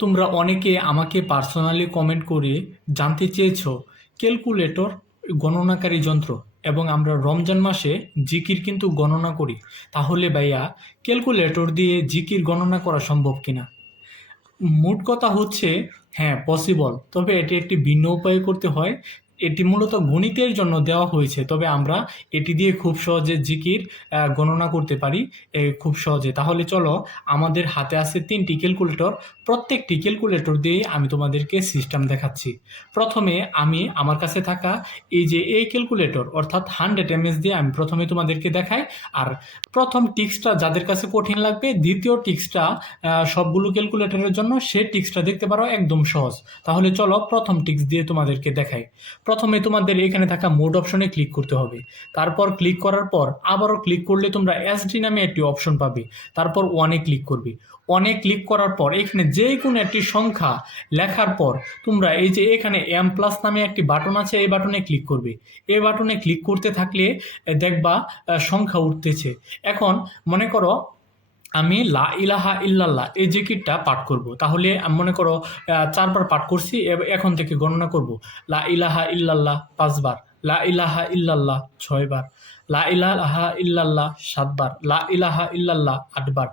তোমরা অনেকে আমাকে পার্সোনালি কমেন্ট করে জানতে চেয়েছো ক্যালকুলেটর গণনাকারী যন্ত্র এবং আমরা রমজান মাসে জিকির কিন্তু গণনা করি। তাহলে ভাইয়া ক্যালকুলেটর দিয়ে জিকির গণনা করা সম্ভব কিনা? মোট কথা হচ্ছে, হ্যাঁ পসিবল, তবে এটি একটি ভিন্ন উপায়ে করতে হয়। এটি মূলত গণিতের জন্য দেওয়া হয়েছে, তবে আমরা এটি দিয়ে খুব সহজে জিকির গণনা করতে পারি খুব সহজে। তাহলে চলো, আমাদের হাতে আছে 3টি ক্যালকুলেটর। প্রত্যেকটি ক্যালকুলেটর দিয়ে আমি তোমাদেরকে সিস্টেম দেখাচ্ছি। প্রথমে আমি আমার কাছে থাকা এই ক্যালকুলেটর অর্থাৎ 100 ms দিয়ে আমি প্রথমে তোমাদেরকে দেখাই। আর প্রথম টিক্সটা যাদের কাছে কঠিন লাগবে, দ্বিতীয় টিক্সটা সবগুলো ক্যালকুলেটরের জন্য, সে টিক্সটা দেখতে পারো, একদম সহজ। তাহলে চলো প্রথম টিক্স দিয়ে তোমাদেরকে দেখাই। প্রথমে তোমাদের এখানে থাকা মোড অপশনে ক্লিক করতে হবে। তারপর ক্লিক করার পর আবারও ক্লিক করলে তোমরা এসডি নামে একটি অপশন পাবে। তারপর ওয়ানে ক্লিক করবে। ওয়ানে ক্লিক করার পর এখানে যে কোনো একটি সংখ্যা লেখার পর তোমরা এই যে এখানে এম প্লাস নামে একটি বাটন আছে, এই বাটনে ক্লিক করবে। এই বাটনে ক্লিক করতে থাকলে দেখবা সংখ্যা উঠতেছে। এখন মনে করো আমি লা ইলাহা ইল্লাল্লাহ এই জিকিরটা পাঠ করব। তাহলে আমি মনে করো 4 বার পাঠ করছি, এখন থেকে গণনা করব। লা ইলাহা ইল্লাল্লাহ 5 বার, লা ইলাহা ইল্লাল্লাহ 6 বার, লা ইলাহা ইল্লাল্লাহ 7 বার, লা ইলাহা ইল্লাল্লাহ 8 বার।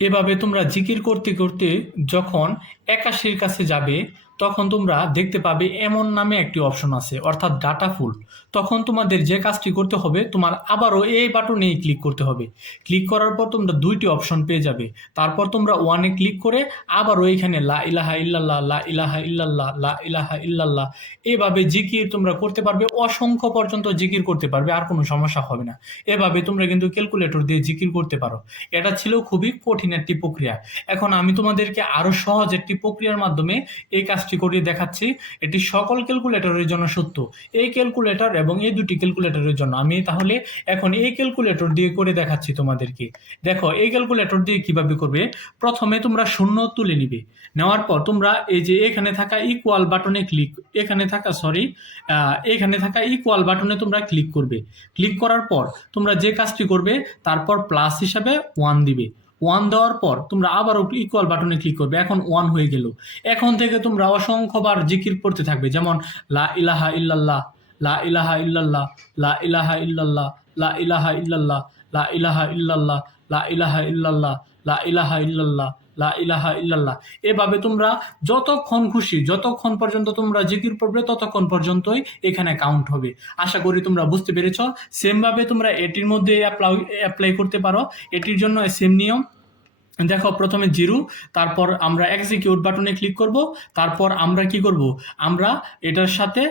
এভাবে তোমরা জিকির করতে করতে যখন 81 কাছে যাবে, তখন তোমরা দেখতে পাবে এমন নামে একটি অপশন আছে, অর্থাৎ ডাটা ফুল। তখন তোমাদের যে কাজটি করতে হবে, তোমার আবারও এই বাটনেই ক্লিক করতে হবে। ক্লিক করার পর তোমরা 2টি অপশন পেয়ে যাবে। তারপর তোমরা ওয়ানে ক্লিক করে আবারও এখানে লা ইলাহা ইল্লাল্লাহ, লা ইলাহা ইল্লাল্লাহ, লা ইলাহা ইল্লাল্লাহ, এভাবে জিকির তোমরা করতে পারবে, অসংখ্য পর্যন্ত জিকির করতে পারবে, আর কোনো সমস্যা হবে না। এভাবে তোমরা কিন্তু ক্যালকুলেটর দিয়ে জিকির করতে পারো। এটা ছিল খুবই কঠিন একটি প্রক্রিয়া। এখন আমি তোমাদেরকে আরো সহজ একটি প্রক্রিয়ার মাধ্যমে এই কাজটি করে দেখাচ্ছি। এটি সকল ক্যালকুলেটরের জন্য সত্য, এই ক্যালকুলেটর এবং এই 2টি ক্যালকুলেটরের জন্য। আমি তাহলে এখন এই ক্যালকুলেটর দিয়ে করে দেখাচ্ছি তোমাদেরকে। দেখো এই ক্যালকুলেটর দিয়ে কিভাবে করবে। প্রথমে তোমরা শূন্য তুলে নিবে। নেওয়ার পর তোমরা এই যে এখানে থাকা ইকুয়াল বাটনে এখানে থাকা ইকুয়াল বাটনে তোমরা ক্লিক করবে। ক্লিক করার পর তোমরা যে কাজটি করবে, তারপর প্লাস হিসাবে 1 দিবে। 1 দেওয়ার পর তোমরা আবারও ইকুয়াল বাটনে ক্লিক করবে। এখন 1 হয়ে গেল। এখন থেকে তোমরা অসংখ্যবার জিকির করতে থাকবে, যেমন লা ইলাহা ইল্লাল্লাহ, লা ইলাহা ইল্লাল্লাহ, লা ইলাহা ইল্লাল্লাহ, লা ইলাহা ইল্লাল্লাহ, লা ইলাহা ইল্লাল্লাহ, লা ইলাহা ইল্লাল্লাহ, লা ইলাহা ইল্লাল্লাহ, লা ইলাহা ইল্লাল্লাহ। এভাবে তোমরা যতক্ষণ খুশি, যতক্ষণ পর্যন্ত তোমরা জিকির পড়বে, ততক্ষণ পর্যন্তই এখানে কাউন্ট হবে। আশা করি তোমরা বুঝতে পেরেছ। সেম ভাবে তোমরা এটির মধ্যে অ্যাপ্লাই করতে পারো। এটির জন্য সেম নিয়ম। দেখো প্রথমে 0, তারপর আমরা এক্সিকিউট বাটনে ক্লিক করব। তারপর আমরা কি করব, আমরা এটার সাথে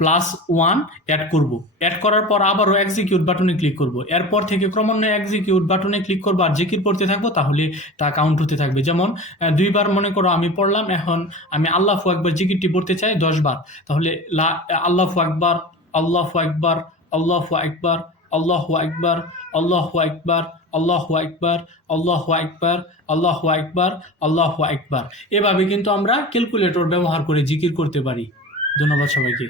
+1 অ্যাড করব। অ্যাড করার পর আবারও এক্সিকিউট বাটনে ক্লিক করব। এরপর থেকে ক্রমান্বয়ে এক্সিকিউট বাটনে ক্লিক করবো আর জিকির পড়তে থাকবো, তাহলে তা কাউন্ট হতে থাকবে। যেমন 2 বার মনে করো আমি পড়লাম, এখন আমি আল্লাহু আকবার জিকিরটি পড়তে চাই 10 বার। তাহলে আল্লাহু আকবার, আল্লাহু আকবার, আল্লাহু আকবার, আল্লাহু আকবার, আল্লাহু আকবার, আল্লাহু আকবার, আল্লাহু আকবার, আল্লাহু আকবার, আল্লাহু আকবার। এভাবে কিন্তু আমরা ক্যালকুলেটর ব্যবহার করে জিকির করতে পারি। ধন্যবাদ সবাইকে।